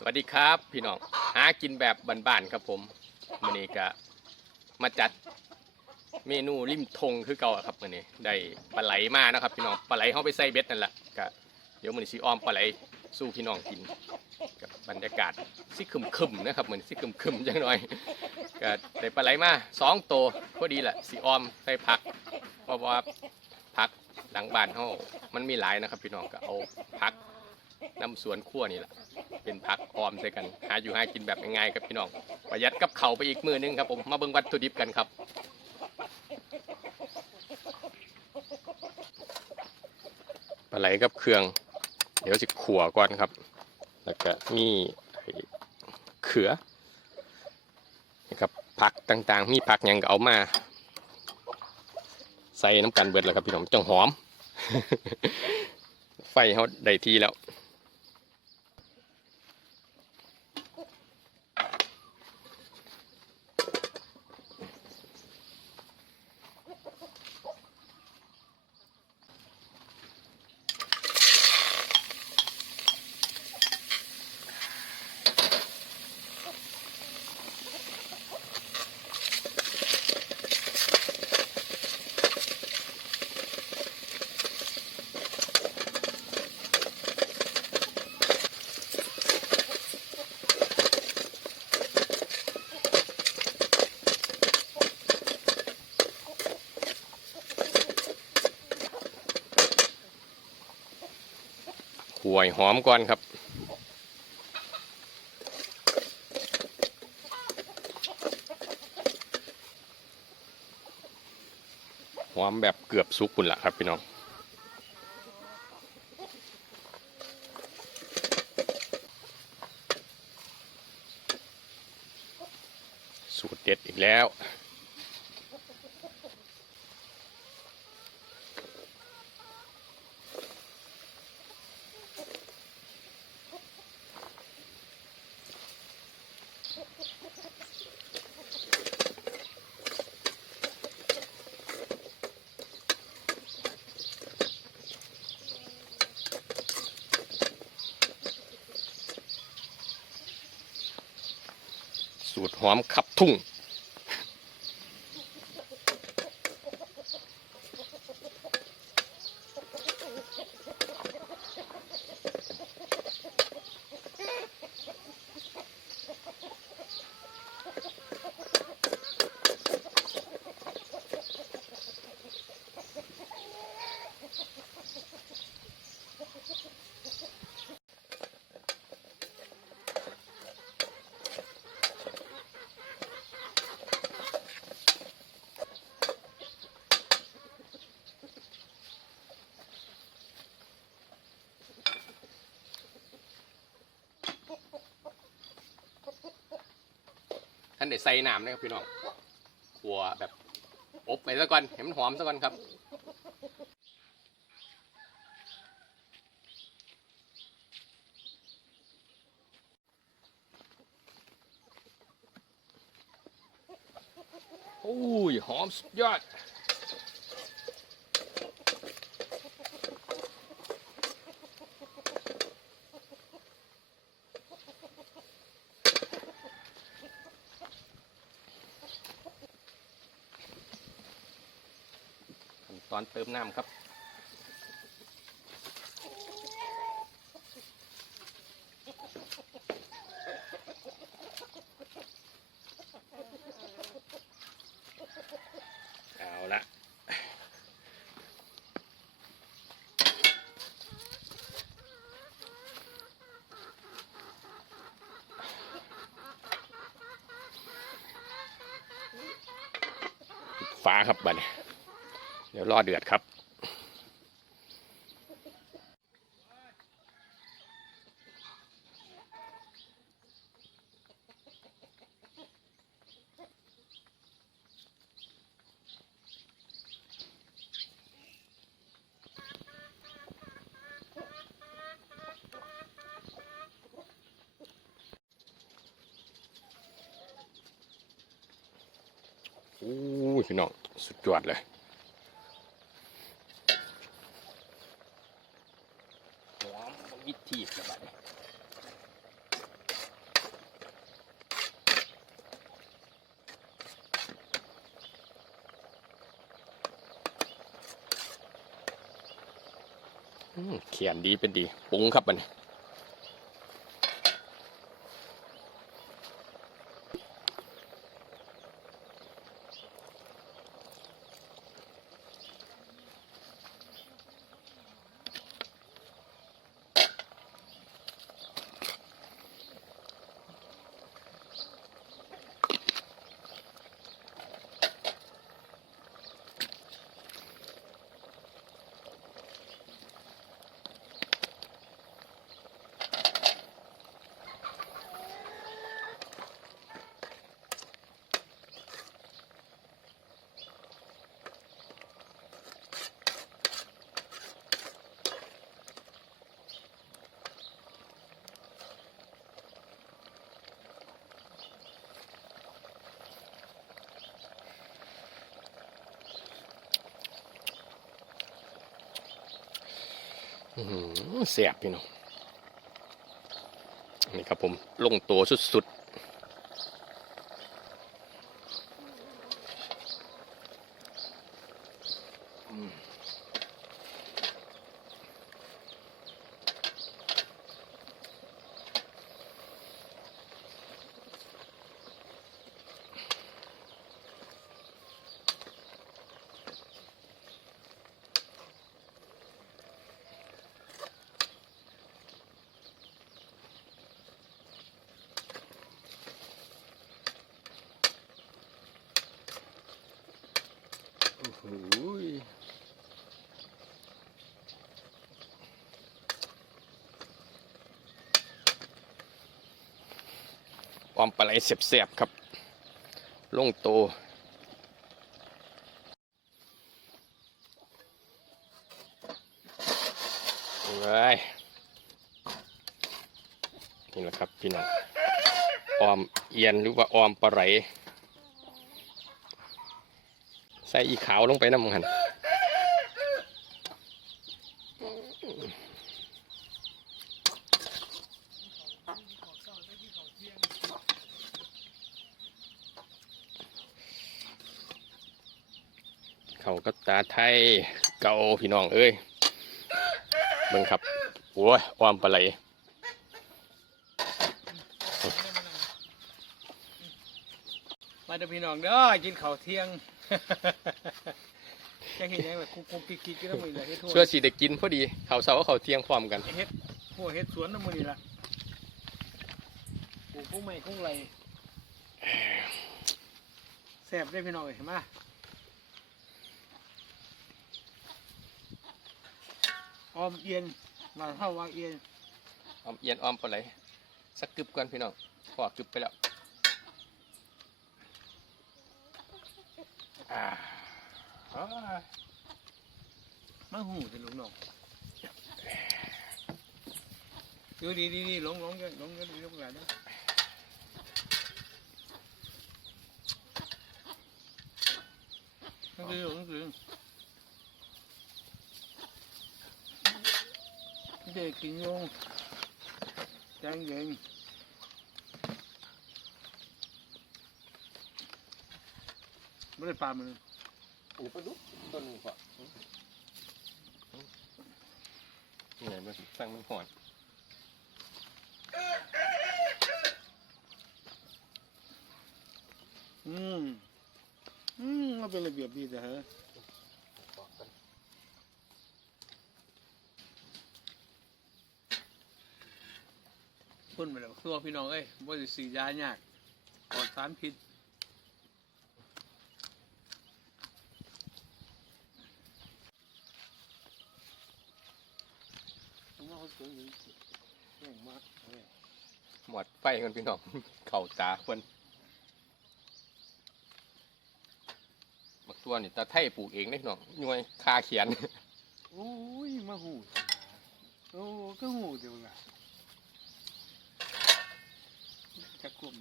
สวัสดีครับพี่น้องหากินแบบบ้านๆครับผมมื้อนี้ก็มาจัดเมนูริมทงคือเก่าอะครับมื้อนี้ได้ปลาไหลมานะครับพี่น้องปลาไหลเฮาไปใส่เบ็ดนั่นแหละก็เดี๋ยวมื้อนี้สิอ้อมปลาไหลสู้พี่น้องกินกับบรรยากาศสิครึมๆนะครับเหมือนสิครึมๆจังหน่อยก็ได้ปลาไหลมาสองตัวพอดีแหละสิอ้อมใส่ผักเพราะว่าผักหลังบ้านเฮามันมีหลายนะครับ พี่น้องก็เอาผักน้ำสวนขั้วนี่แหละ เป็นพักออมใส่กัน หาอยู่หากินแบบง่ายๆครับพี่น้อง ประหยัดกับเขาไปอีกมือนึงครับผม มาเบิ่งวัตถุดิบกันครับปลาไหลกับเครื่อง เดี๋ยวจะขัวก่อนครับ แล้วก็มีไอ้เขือนะครับผักต่างๆ มีผักยังก็เอามา ใส่น้ำกันเบิดแล้วครับพี่น้องจังหอม ไฟเขาได้ที่แล้ว หวยหอมก่อนครับหอมแบบเกือบสุกปุ่นละครับพี่น้องสูตรเด็ดอีกแล้ว อมขับ ท่านได้ใส่น้ำนะครับพี่น้องขัวแบบอบไปซะก่อนเห็นมันหอมซะก่อนครับโอ้ยหอมสุดยอด อนเติมน้ำครับเอาละฟ้าครับบัดนี้ ดี๋ยวรอเดือดครับโอ้พี่น้องสุดยอดเลย หอมวิธีระบาดนี้ อืมเขียน ดีเป็นดีปรุงครับมัน เสียบพี่น้องนี่ครับผมลงตัวสุดๆ ความปลาไหลเสียบๆครับลงโตเว้ยนี่แหละครับพี่น้องออมเอียนหรือว่าออมปลาไหลใส่อีขาวลงไปน้ำมัน หันเขาก็ตาไทยเก่าพี่น้องเอ้ยเบิ่งครับโอ้ยออมปลาไหลมาเด้อพี่น้องเด้อกินข้าวเที่ยงแค่เห็นยังแบบกุ๊กกุ๊กกิ๊กกิ๊กกันแล้วมือละเฮ็ดทั่วเชื่อสีได้กินพอดีเขาวเสาร์เขาวเที่ยงพร้อมกันเฮ็ดพวกเฮ็ดสวนน้ำมือนี่ละปลูกกุ้งไม้กุ้งไรแซ่บได้อพี่น้องเอ้ยเห็นม ออมเอียนมาเท่าว่าเอียนออมเอียนออมปลาไหลสักกึบก่อนพี่น้องพอกึบไปแล้วอ่าอ่ามาหูจะลุงน้องดูดีดีดีลงลงเยอะลงเยอะดีลงหลายนะนั่นคือนั่นคือ เด็กกินยงใจเย็นไม่ได้ปลามันปูปลาดุกต้นนี้พอนี่ไงมันสั่งมันหอนอืมอืมมันเป็นระเบียบดีแต่เห พุ่นไปแล้วตัวพี่น้องเอ้ยบ่ได้สียายากปลอดสารพิษผมว่าเขาสวยอยู่แย่งมากเลยหมดไฟกันพี่น้อง เข่าตาคนบักตัวนี่ตาไทยปลูกเองได้พี่น้องหน่วยคาเขียน โอ้ยมาหูโอ้ก็หูเดียวละ จะกลุ่ม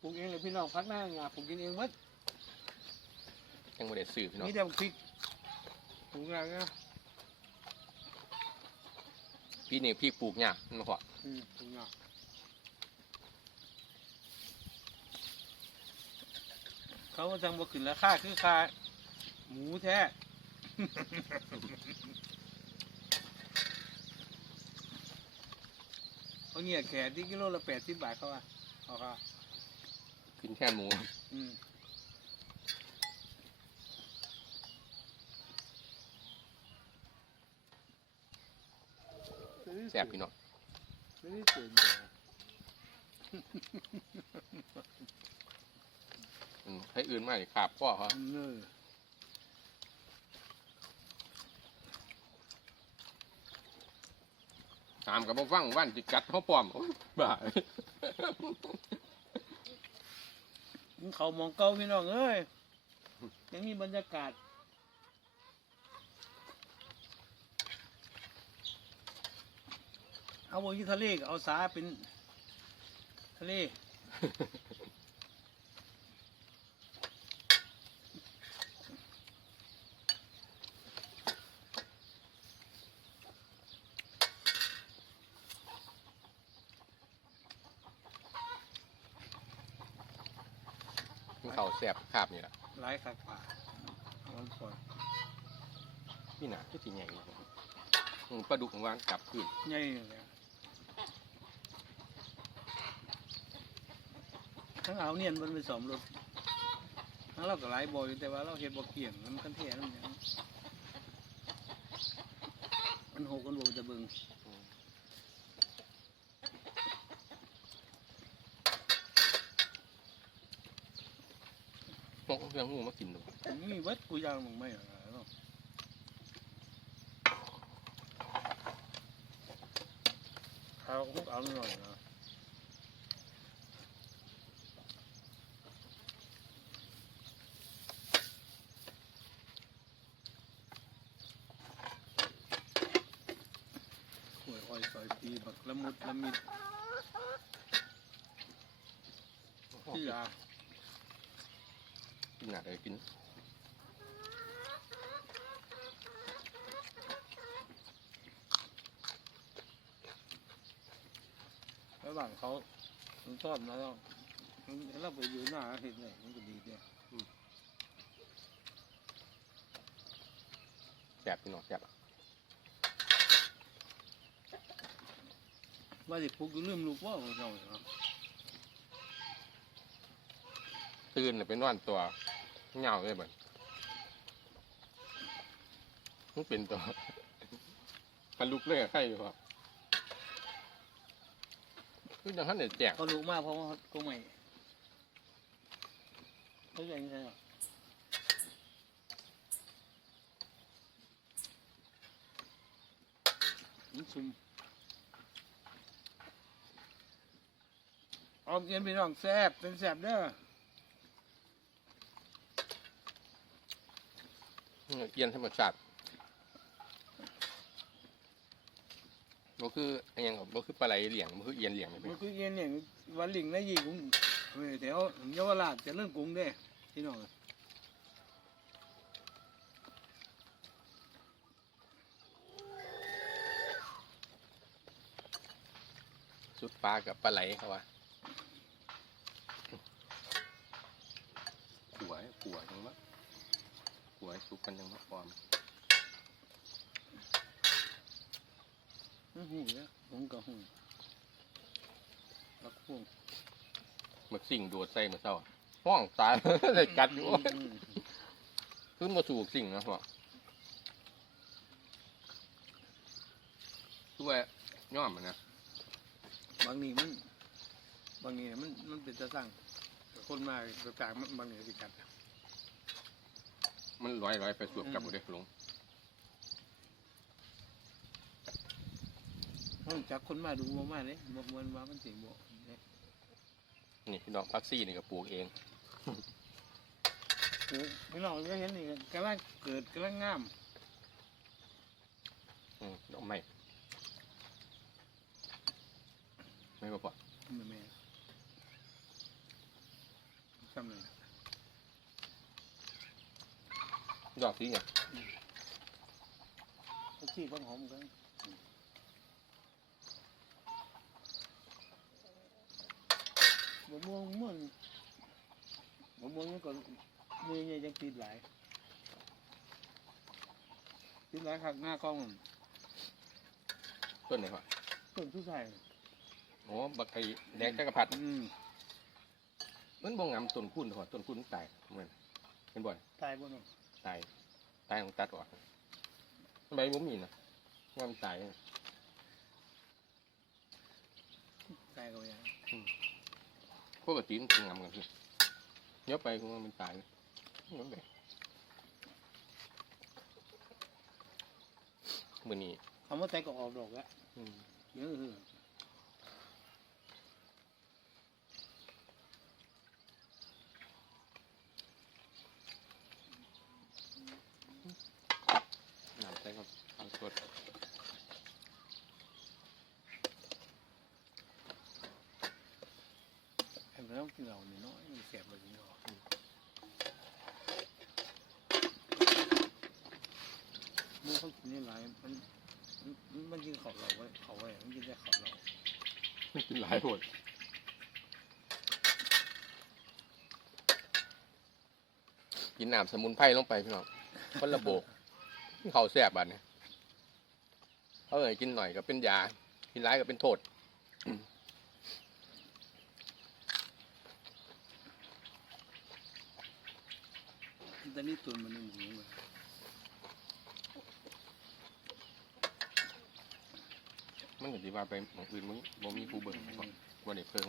ปลูกเองเลยพี่น้องพักหน้างาปลูกกินเองหมัดยังไม่ได้ซื้อพี่น้องมีแต่พริกปลูกอะไรนะพี่นี่พี่ปลูกเนี่ยมันพออืมปลูกงาเขาว่าจังบ่ขึ้นราคาคือค่าหมูแท้ เขาเนี่ยแขกที่กิโลละแปดสิบบาทเขาว่าเขาค่ะกินแค่หมูอืมแซ่บพี่น้องไม่ได้ตื่นเลยอืมให้อื่นมาอีกขาบพ่อเขา เนอ ถามกับบ่ฟังว่านจิกัดเขาปลอมโอ๊ยบ้าเขามองเก้าพี่น้องเอ้ยยังมีบรรยากาศเอาบนที่ทะเลก็เอาสาเป็นทะเล แซ่บขาบนี่แหละหลายคักป่าเอามันก่อนนี่นะที่สิใหญ่อยู่อืมปลาดุกของวางกลับขึ้นใหญ่เลยทั้งเอาเนียนมันไปสอมรถทั้งเราก็หลายบ่อยแต่ว่าเราเห็นบ่เกี่ยงมันกันแท้นั่นเนี่ยมันหกกันบ่จะเบิ่ง พวกเรื่องหูมากินดูมีเวัดกูยาวมึงไม่เหรอเนาะเขาคงเอาหน่อยนะหวยอ้อยซอยปีบักละมุดละมิดที่ยา กินหนักเลยกินระหว่างเขามันชอบนะเราเราไปอยู่หน้าเห็นเลยมันก็ดีเนี่ยแซ่บพี่น้องแซ่บว่าสิปลุกอยู่ลืมลูกว่าเราเนาะตื่นเลยเป็นวันตัว เงาเลยเหมือนมันเป็นตัวมันลุกเลยอะใครอยู่ครับคือจังท่านเนี่ยแจกเขารู้มากเพราะว่าก็ไม่เขาอย่างนี้เหรอมันซุ่มออมเย็นพี่น้องแซ่บเป็นแซ่บเด้อ เอียนธรรมชาติบ่คืออันยังบ่คือปลาไหลเหลี่ยงบ่คือเอียนเหลี่ยงเลยมันพี่คือเย็นเนี่ยวันหลิงนะยี่กุ้งเฮ้ยแถวเยาวราชเจะเรื่องกรุงเด้พี่น้องสุดปลากับปลาไหลเขาว่าขัวให้ขัวยังวะ ขัวให้สุกกันยังวะความอื้อหูเนี่ยผมกับหูรักพวงมึกสิ่งโดดใส่มาเศร้าห้องตายเลยกัดอยู่อืมอืมขึ้นมาสู่สิ่งนะพ่อช่วยย่อมมันนะบางนี่มัน บางนี่มันมันเป็นจะสั่งคนมาต่างๆมันบางนี่สิกัด มันลอยลอยไปสวบกลับบ่ได้ลงนอกจากคนมาดูมากๆเลยบอกมันว่ามันสิบอกเนี่ยนี่พี่น้องพักซี่นี่ก็ปลูกเองโอ้พี่น้องจะเห็นนี่กำลังเกิดกำลังงามอืมดอกไม้ไม่ก็พอแม่แม่จำเลย ดอกสีเนี่ยก็ที่พังหอมกันบะม่วงม่นบะม่วงนี่ก็นี่นี่ยังติดหลายติดหลายขักหน้ากล้องต้นไหนวะต้นทุกไทยโอ้บักไอแดงจักรพรรดิมันบ่งงามต้นคุณเหรอต้นคุณมันตายเหมือนเห็นบ่อยตายบ่เนาะ ตายตายของตัดออกใบบ่มีนะว่ามันตายตายก็ยังปกติมันงามกันคือเยอะไปคือว่ามันตายเหมือนแบบมือนี้คำว่าตายก็ออกดอกแล้วอืมเยอะคือ น้ำใส่ก็เอาสด ไอ้เราต้อง กินเหล้านี่เนาะมันเสียบเลยนี่เนาะมันเขากินนี่หลายมันมันมันกินของเราไว้เขาไว้มันกินแต่ของเรามันกินหลายโหดกินน้ำสมุนไพรลงไปพี่น้องคนละโบกเขาแสบบัดเนี่ยเขาเอ่ยกินหน่อยก็เป็นยา กินร้ายก็เป็นโทษ แต่นี่ตุนมันไม่หมูเลยมันก็สิว่าไปหม้องอื่นมึงบ่มีผู้เบิ่งบ่บ่ได้เพิ่ง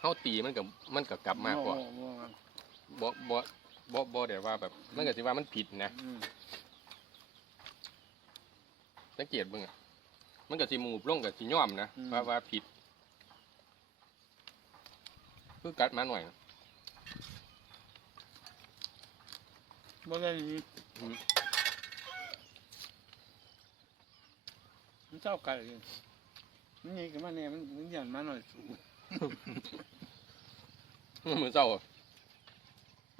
เฮาตีมันก็มันก็กลับมากกว่าโอ้โหบ่บ่บ่บ่ได้ว่าแบบ มันก็สิว่ามันผิดนะอืมสังเกตเบิ่งอะมันก็สิหมูบลงก็สิยอมนะว่าว่าผิด คือกัดมาหน่อยนะบ่ได้นี่อืมมันเจ้าไก่เลยมันนี่ก็มาเนี่ยมันมันหย่อนมาหน่อยสูงมื้อเช้า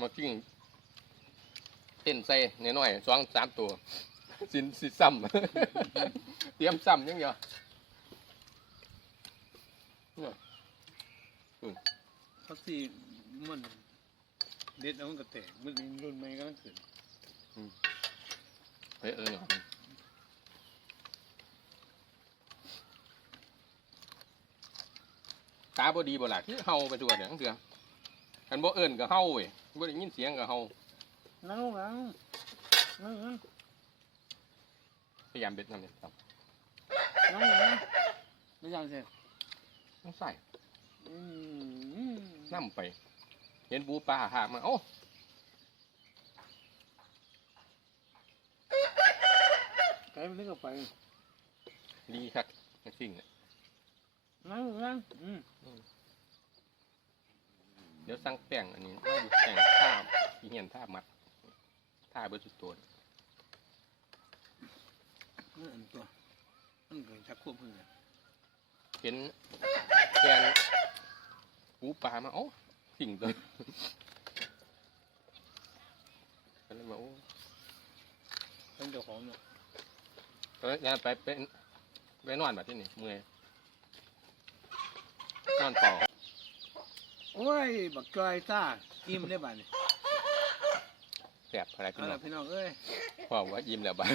มากิ้งเต้นใส่น้อยๆสองสามตัวสินสิซ้ำเตรียมซ้ำยังเดียว เขาสี่มันเด็ดเอามันก็แตกมันนี่รุ่นใหม่ก็ต้องขึ้นเฮ้ยเออตาบ่ดีบ่ล่ะคือเฮาไปตัวเดี๋ยวจังเถื่อคันบ่เอิ้นก็เฮาเว้ยบ่ได้ยินเสียงก็เฮานั่งลงนั่งนั่งนั่งพยายามเบ็ดนำเนี่ยครับนั่งนั่งไม่ยังเสียต้องใส่อืม นำไป เห็นปูปลาหากมาโอ้ไก่มันนึกออกไปดีคักจังสิ่งน่ะนั่งนั่งอืมเดี๋ยวสั่งแป้งอันนี้เอาอยู่แป้งท่าอีเหียนท่ามัดท่าเบิดสุดตัวนั่นอันตัวมันเกิดจากควบคุมเนี่ยเห็นแกน ปูปลามาโอ้สิ่งตัวก็เลยมาโอ้เป็นเจ้าของเนี่ยก็เลยงานไปเป็นไปนอนแบบที่นี่เมื่อยนอนต่อโอ้ย บักจอยซ่าอิ่มได้บ้านี่แสบอะไรพี่เอาน้อละงพี่น้องเอ้ยพอว่ายิ้มแล้วบ้า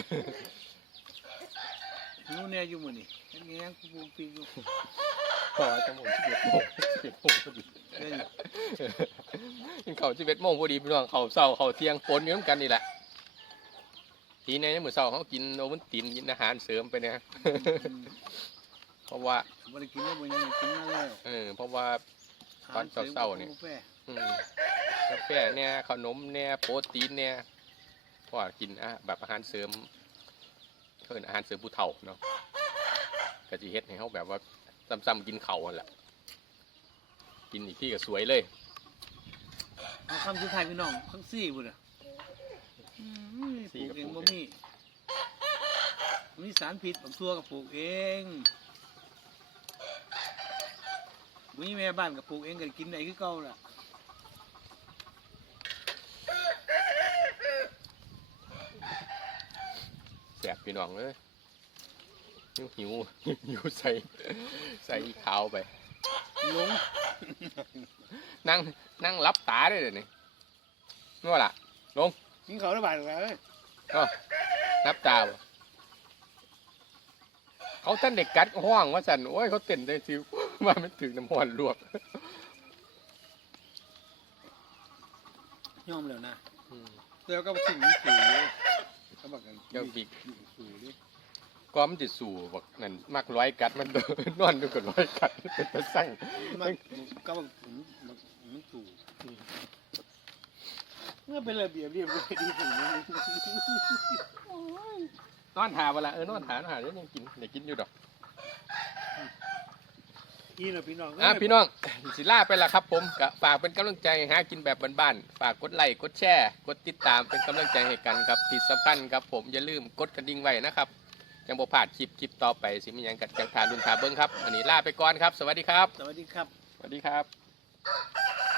หนูเนี่ยอยู่มื้อนี่เฮ็ดหยังกูปูปีอยู่ พอจะโมงสิบเอ็ดโมงสิบเอ็ดโมงพอดีเล่นกินข้าวสิบเอ็ดโมงพอดีพี่น้องข้าวเช้าข้าวเที่ยงปนอยู่น้ำกันนี่แหละทีในมื้อเช้าเขากินโอวันตินกินอาหารเสริมไปเนี่ยเพราะว่าบ่ได้กินแล้วบ่ยังกินมาแล้วเออเพราะว่าตอนเช้าๆนี่กาแฟอืมกาแฟเนี่ยขนมเนี่ยโปรตีนเนี่ยเพราะว่ากินอะแบบอาหารเสริมเพิ่นอาหารเสริมผู้เฒ่าเนาะก็จะเฮ็ดให้เขาแบบว่า ซ้ำๆกินเข่าวนั่นแหละกินอีกที่ก็สวยเลยเอาคำสุดท้ายพี่น้องทั้งสี่พุ่นน่ะอืมปลูกเองบ่มีมีสารพิษบางทั่วก็ปลูกเองมีแม่บ้านก็ปลูกเองก็กินได้คือเก่าล่ะแสบพี่น้องเลย หิวหิวหิวใส่ใส่ขาวไปลงนั่งนั่งรับตาได้เลยนี่นี่ว่าล่ะกินเขาได้บาทเลยก็รับตาบ่เขาท่านเด็กกัดห้องว่าสันโอ้ยเขาเต้นได้ซิวว่าไม่ถึงน้ำหอนลวกยอมแล้วนะเดี๋ยวก็มาถึงหนังสือเขาบอกกันเดี๋ยวบิ๊กสูดิ ก็มันจะสู่บอกนั่นมักร้อยกัดมันเดินนอนดูกับร้อยกัดเป็นตะสั่งมันก็บอกผมมันมันสูเมื่อเป็นระเบียบเรียบร้อยดีถึงนอนหาเวลาเออนอนหานอนหาเดี๋ยวยังกินเดี๋ยวกินอยู่ดอกกินนะพี่น้องอะพี่น้องสิล่าไปละครับผมก็ฝากเป็นกำลังใจหากินแบบบ้านๆฝากกดไลค์กดแชร์ กดติดตามเป็นกำลังใจให้กันครับที่สำคัญครับผมอย่าลืมกดกระดิ่งไว้นะครับ จังบ่พลาดคลิปคลิปต่อไปสิมีหยังกัดจังทารุนทาเบิ้งครับวันนี้ลาไปก่อนครับ สวัสดีครับ สวัสดีครับ สวัสดีครับ